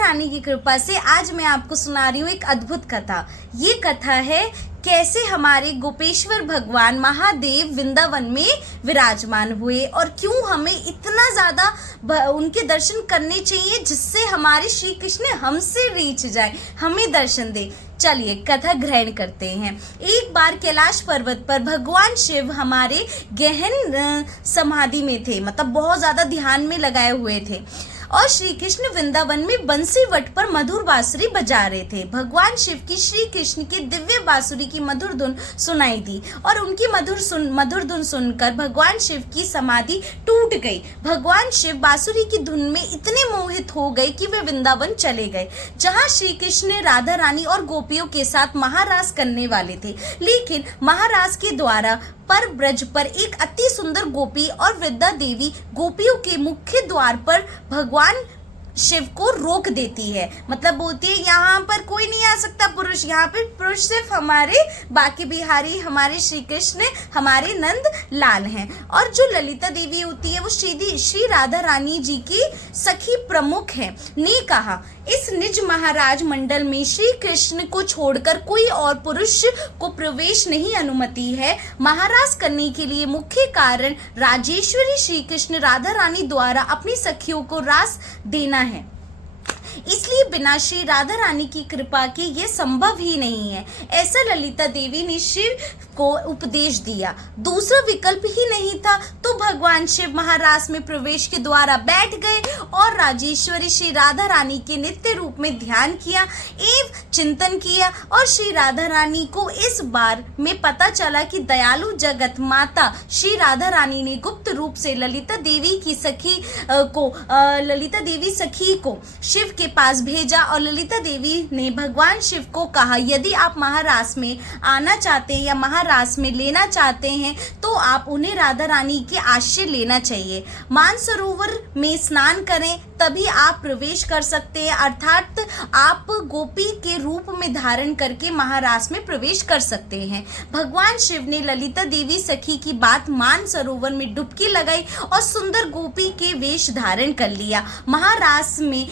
रानी की कृपा से आज मैं आपको सुना रही हूँ एक अद्भुत कथा। ये कथा है कैसे हमारे गोपेश्वर भगवान महादेव वृंदावन में विराजमान हुए और क्यों हमें इतना ज़्यादा उनके दर्शन करने चाहिए जिससे हमारे श्री कृष्ण हमसे रीच जाए, हमें दर्शन दे। चलिए कथा ग्रहण करते हैं। एक बार कैलाश पर्वत पर भगवान शिव हमारे गहन समाधि में थे, मतलब बहुत ज़्यादा ध्यान में लगाए हुए थे और श्री कृष्ण वृंदावन में बंसी वट पर मधुर बांसुरी बजा रहे थे। भगवान शिव की श्री कृष्ण की दिव्य बांसुरी की मधुर धुन सुनाई दी और उनकी मधुर धुन सुनकर भगवान शिव की समाधि टूट गई। भगवान शिव बांसुरी की धुन में इतने मोहित हो गए कि वे वृंदावन चले गए, जहाँ श्री कृष्ण राधा रानी और गोपियों के साथ महारास करने वाले थे। लेकिन महाराज के द्वारा पर ब्रज पर एक अति सुंदर गोपी और वृद्धा देवी गोपियों के मुख्य द्वार पर भगवान शिव को रोक देती है, मतलब बोलती है यहाँ पर कोई नहीं आ सकता पुरुष, यहाँ पर पुरुष सिर्फ हमारे बाकी बिहारी, हमारे श्री कृष्ण, हमारे नंद लाल हैं। और जो ललिता देवी होती है वो श्री राधा रानी जी की सखी प्रमुख है, ने कहा इस निज महाराज मंडल में श्री कृष्ण को छोड़कर कोई और पुरुष को प्रवेश नहीं अनुमति है। महाराज करने के लिए मुख्य कारण राजेश्वरी श्री कृष्ण राधा रानी द्वारा अपनी सखियों को रास देना है, इसलिए बिना श्री राधा रानी की कृपा के ये संभव ही नहीं है। ऐसा ललिता देवी ने शिव को उपदेश दिया। दूसरा विकल्प ही नहीं था तो भगवान शिव महाराज में प्रवेश के द्वारा बैठ गए और राजेश्वरी श्री राधा रानी के नित्य रूप में ध्यान किया एवं चिंतन किया। और श्री राधा रानी को इस बार में पता चला कि दयालु जगत माता श्री राधा रानी ने गुप्त रूप से ललिता देवी सखी को शिव के पास भेजा और ललिता देवी ने भगवान शिव को कहा यदि आप महारास में आना चाहते हैं या महारास में लेना चाहते हैं तो आप उन्हें राधा रानी के आश्रय लेना चाहिए। मानसरोवर में स्नान करें तभी आप प्रवेश कर सकते हैं, अर्थात आप गोपी के रूप में धारण करके महारास में प्रवेश कर सकते हैं। भगवान शिव ने ललिता देवी सखी की बात मान सरोवर में डुबकी लगाई और सुंदर गोपी के वेश धारण कर लिया, महारास में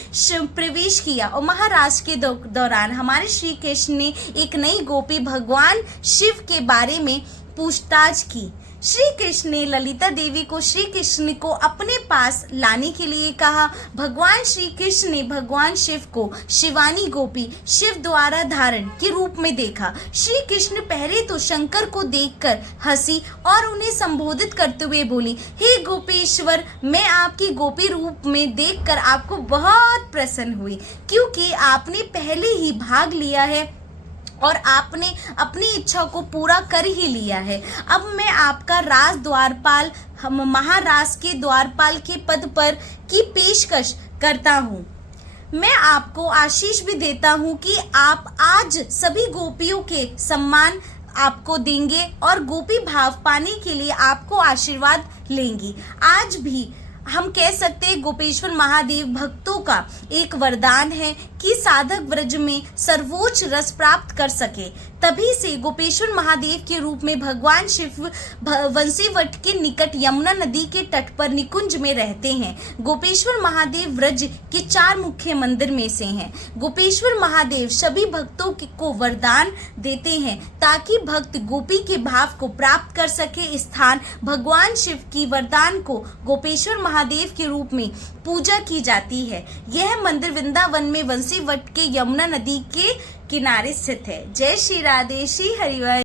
प्रवेश किया। और महाराज के दौरान हमारे श्री कृष्ण ने एक नई गोपी भगवान शिव के बारे में पूछताछ की। श्री कृष्ण ने ललिता देवी को श्री कृष्ण को अपने पास लाने के लिए कहा। भगवान श्री कृष्ण ने भगवान शिव को शिवानी गोपी शिव द्वारा धारण के रूप में देखा। श्री कृष्ण पहले तो शंकर को देखकर हंसी और उन्हें संबोधित करते हुए बोली, हे गोपेश्वर, मैं आपकी गोपी रूप में देखकर आपको बहुत प्रसन्न हुई, क्योंकि आपने पहले ही भाग लिया है और आपने अपनी इच्छा को पूरा कर ही लिया है। अब मैं आपका राज द्वारपाल महाराज के द्वारपाल के पद पर की पेशकश करता हूँ। मैं आपको आशीष भी देता हूँ कि आप आज सभी गोपियों के सम्मान आपको देंगे और गोपी भाव पाने के लिए आपको आशीर्वाद लेंगी। आज भी हम कह सकते हैं गोपेश्वर महादेव भक्तों का एक वरदान है कि साधक व्रज में सर्वोच्च रस प्राप्त कर सके। तभी से गोपेश्वर महादेव के रूप में भगवान शिव बंसीवट के निकट यमुना नदी के तट पर निकुंज में रहते हैं। गोपेश्वर महादेव व्रज के 4 मुख्य मंदिर में से हैं। गोपेश्वर महादेव सभी भक्तों को वरदान देते हैं ताकि भक्त गोपी के भाव को प्राप्त कर सके। स्थान भगवान शिव की वरदान को गोपेश्वर महादेव के रूप में पूजा की जाती है। यह मंदिर वृंदावन में बंसीवट के यमुना नदी के किनारे स्थित है। जय श्री राधे, श्री हरिवंश।